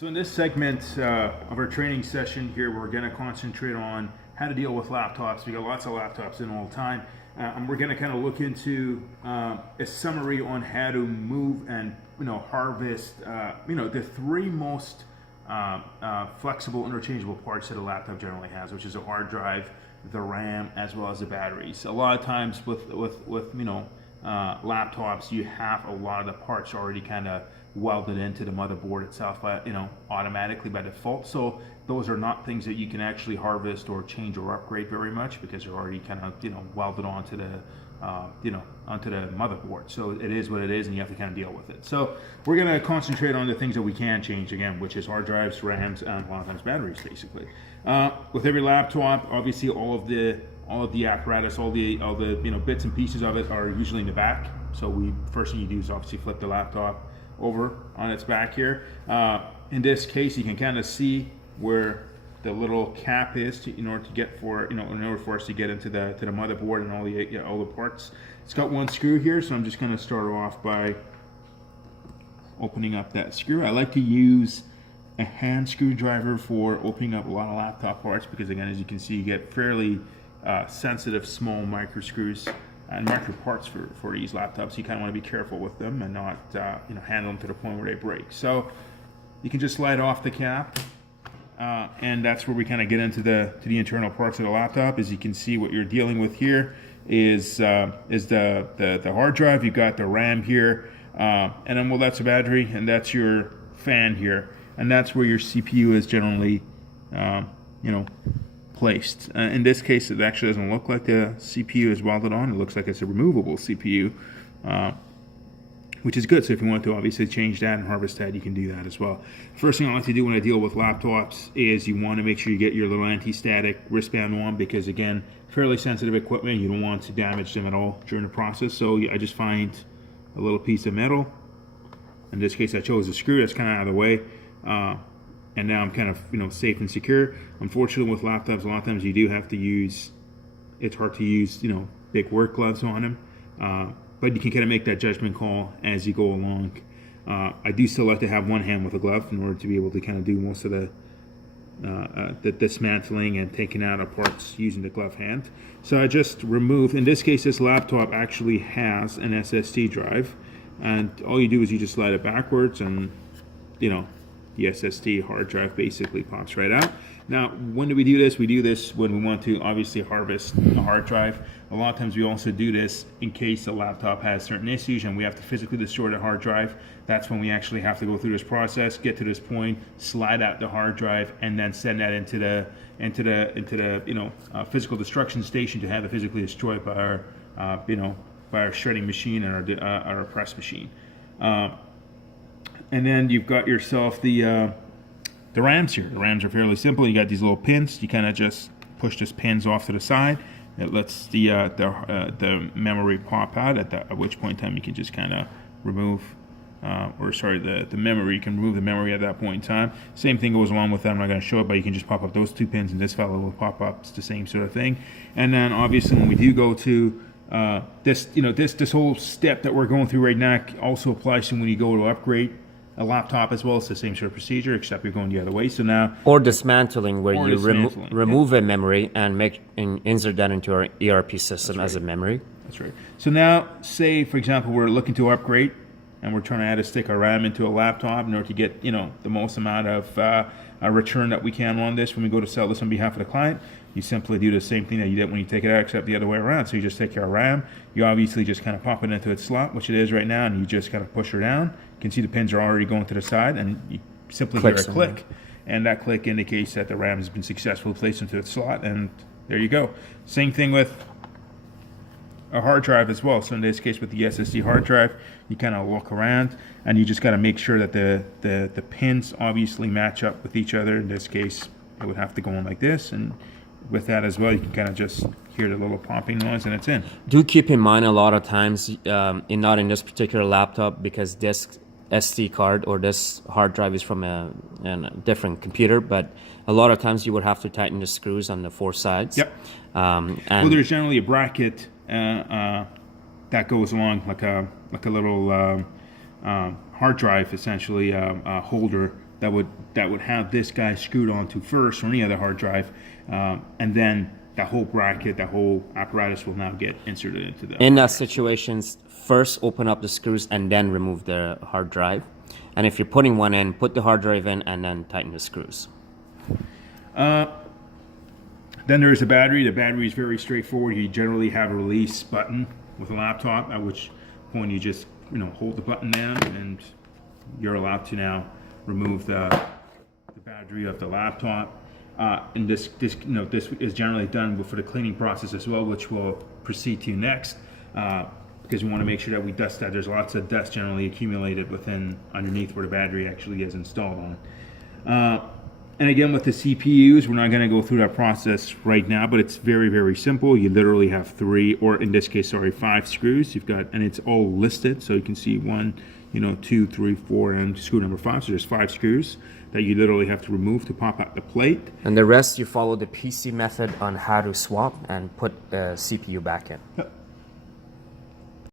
So in this segment of our training session here, we're going to concentrate on how to deal with laptops. We got lots of laptops in all the time, and we're going to kind of look into a summary on how to move and harvest the three most flexible interchangeable parts that a laptop generally has, which is a hard drive, the RAM, as well as the batteries. A lot of times with laptops, you have a lot of the parts already kind of welded into the motherboard itself, automatically by default. So those are not things that you can actually harvest or change or upgrade very much because they're already kind of welded onto the onto the motherboard. So it is what it is, and you have to kind of deal with it. So we're going to concentrate on the things that we can change again, which is hard drives, RAMs, and a lot of times batteries, basically. With every laptop, obviously all of the apparatus, all the bits and pieces of it are usually in the back. So first thing you do is obviously flip the laptop over on its back here. In this case, you can kind of see where the little cap is in order for us to get into the motherboard and all the parts. It's got one screw here, so I'm just going to start off by opening up that screw. I like to use a hand screwdriver for opening up a lot of laptop parts because, again, as you can see, you get fairly sensitive small micro screws and micro parts for these laptops. You kind of want to be careful with them and not handle them to the point where they break. So you can just slide off the cap, and that's where we kind of get into the internal parts of the laptop. As you can see, what you're dealing with here is the hard drive. You've got the RAM here, and then that's a battery, and that's your fan here, and that's where your CPU is generally placed. In this case, it actually doesn't look like the CPU is welded on. It looks like it's a removable CPU, which is good. So if you want to obviously change that and harvest that, you can do that as well. First thing I like to do when I deal with laptops is you want to make sure you get your little anti-static wristband on because, again, fairly sensitive equipment. You don't want to damage them at all during the process. So I just find a little piece of metal. In this case, I chose a screw that's kind of out of the way. And now I'm kind of safe and secure. Unfortunately, with laptops, a lot of times you do have to use. It's hard to use big work gloves on them, but you can kind of make that judgment call as you go along. I do still like to have one hand with a glove in order to be able to kind of do most of the dismantling and taking out of parts using the glove hand. So I just remove. In this case, this laptop actually has an SSD drive, and all you do is you just slide it backwards, and the SSD hard drive basically pops right out. Now, when do we do this? We do this when we want to obviously harvest a hard drive. A lot of times we also do this in case the laptop has certain issues and we have to physically destroy the hard drive. That's when we actually have to go through this process, get to this point, slide out the hard drive, and then send that into the physical destruction station to have it physically destroyed by our shredding machine and our press machine. And then you've got yourself the RAMs here. The RAMs are fairly simple. You got these little pins. You kind of just push these pins off to the side. It lets the memory pop out. At which point in time you can just kind of remove, the memory. You can remove the memory at that point in time. Same thing goes along with that. I'm not going to show it, but you can just pop up those two pins, and this fellow will pop up. It's the same sort of thing. And then obviously when we do go to this whole step that we're going through right now also applies to when you go to upgrade a laptop as well. It's the same sort of procedure, except you're going the other way. So now, or dismantling, where you remove a memory and insert that into our ERP system as a memory. That's right. So now, say for example, we're looking to upgrade, and we're trying to add a stick of RAM into a laptop in order to get the most amount of a return that we can on this. When we go to sell this on behalf of the client, you simply do the same thing that you did when you take it out, except the other way around. So you just take your RAM, you obviously just kind of pop it into its slot, which it is right now, and you just kind of push her down. You can see the pins are already going to the side, and you simply hear a click, and that click indicates that the RAM has been successfully placed into its slot, and there you go. Same thing with a hard drive as well. So in this case with the SSD hard drive, you kind of look around and you just got to make sure that the pins obviously match up with each other. In this case, it would have to go in like this, and with that as well, you can kind of just hear the little popping noise and it's in. Do keep in mind a lot of times, not in this particular laptop, because this SD card or this hard drive is from a different computer, but a lot of times you would have to tighten the screws on the four sides. Yep. Well, there's generally a bracket that goes along like a little hard drive, essentially holder that would have this guy screwed onto first, or any other hard drive, and then that whole bracket, that whole apparatus will now get inserted into the. In that situations, first open up the screws and then remove the hard drive. And if you're putting one in, put the hard drive in and then tighten the screws. Then there's the battery. The battery is very straightforward. You generally have a release button with a laptop, at which point you just hold the button down and you're allowed to now remove the battery of the laptop. And this is generally done for the cleaning process as well, which we'll proceed to next, because we want to make sure that we dust that. There's lots of dust generally accumulated underneath where the battery actually is installed on. And again, with the CPUs, we're not going to go through that process right now, but it's very, very simple. You literally have 3, or in this case, 5 screws. And it's all listed, so you can see 1, 2, 3, 4, and screw number 5. So there's 5 screws that you literally have to remove to pop out the plate. And the rest, you follow the PC method on how to swap and put the CPU back in.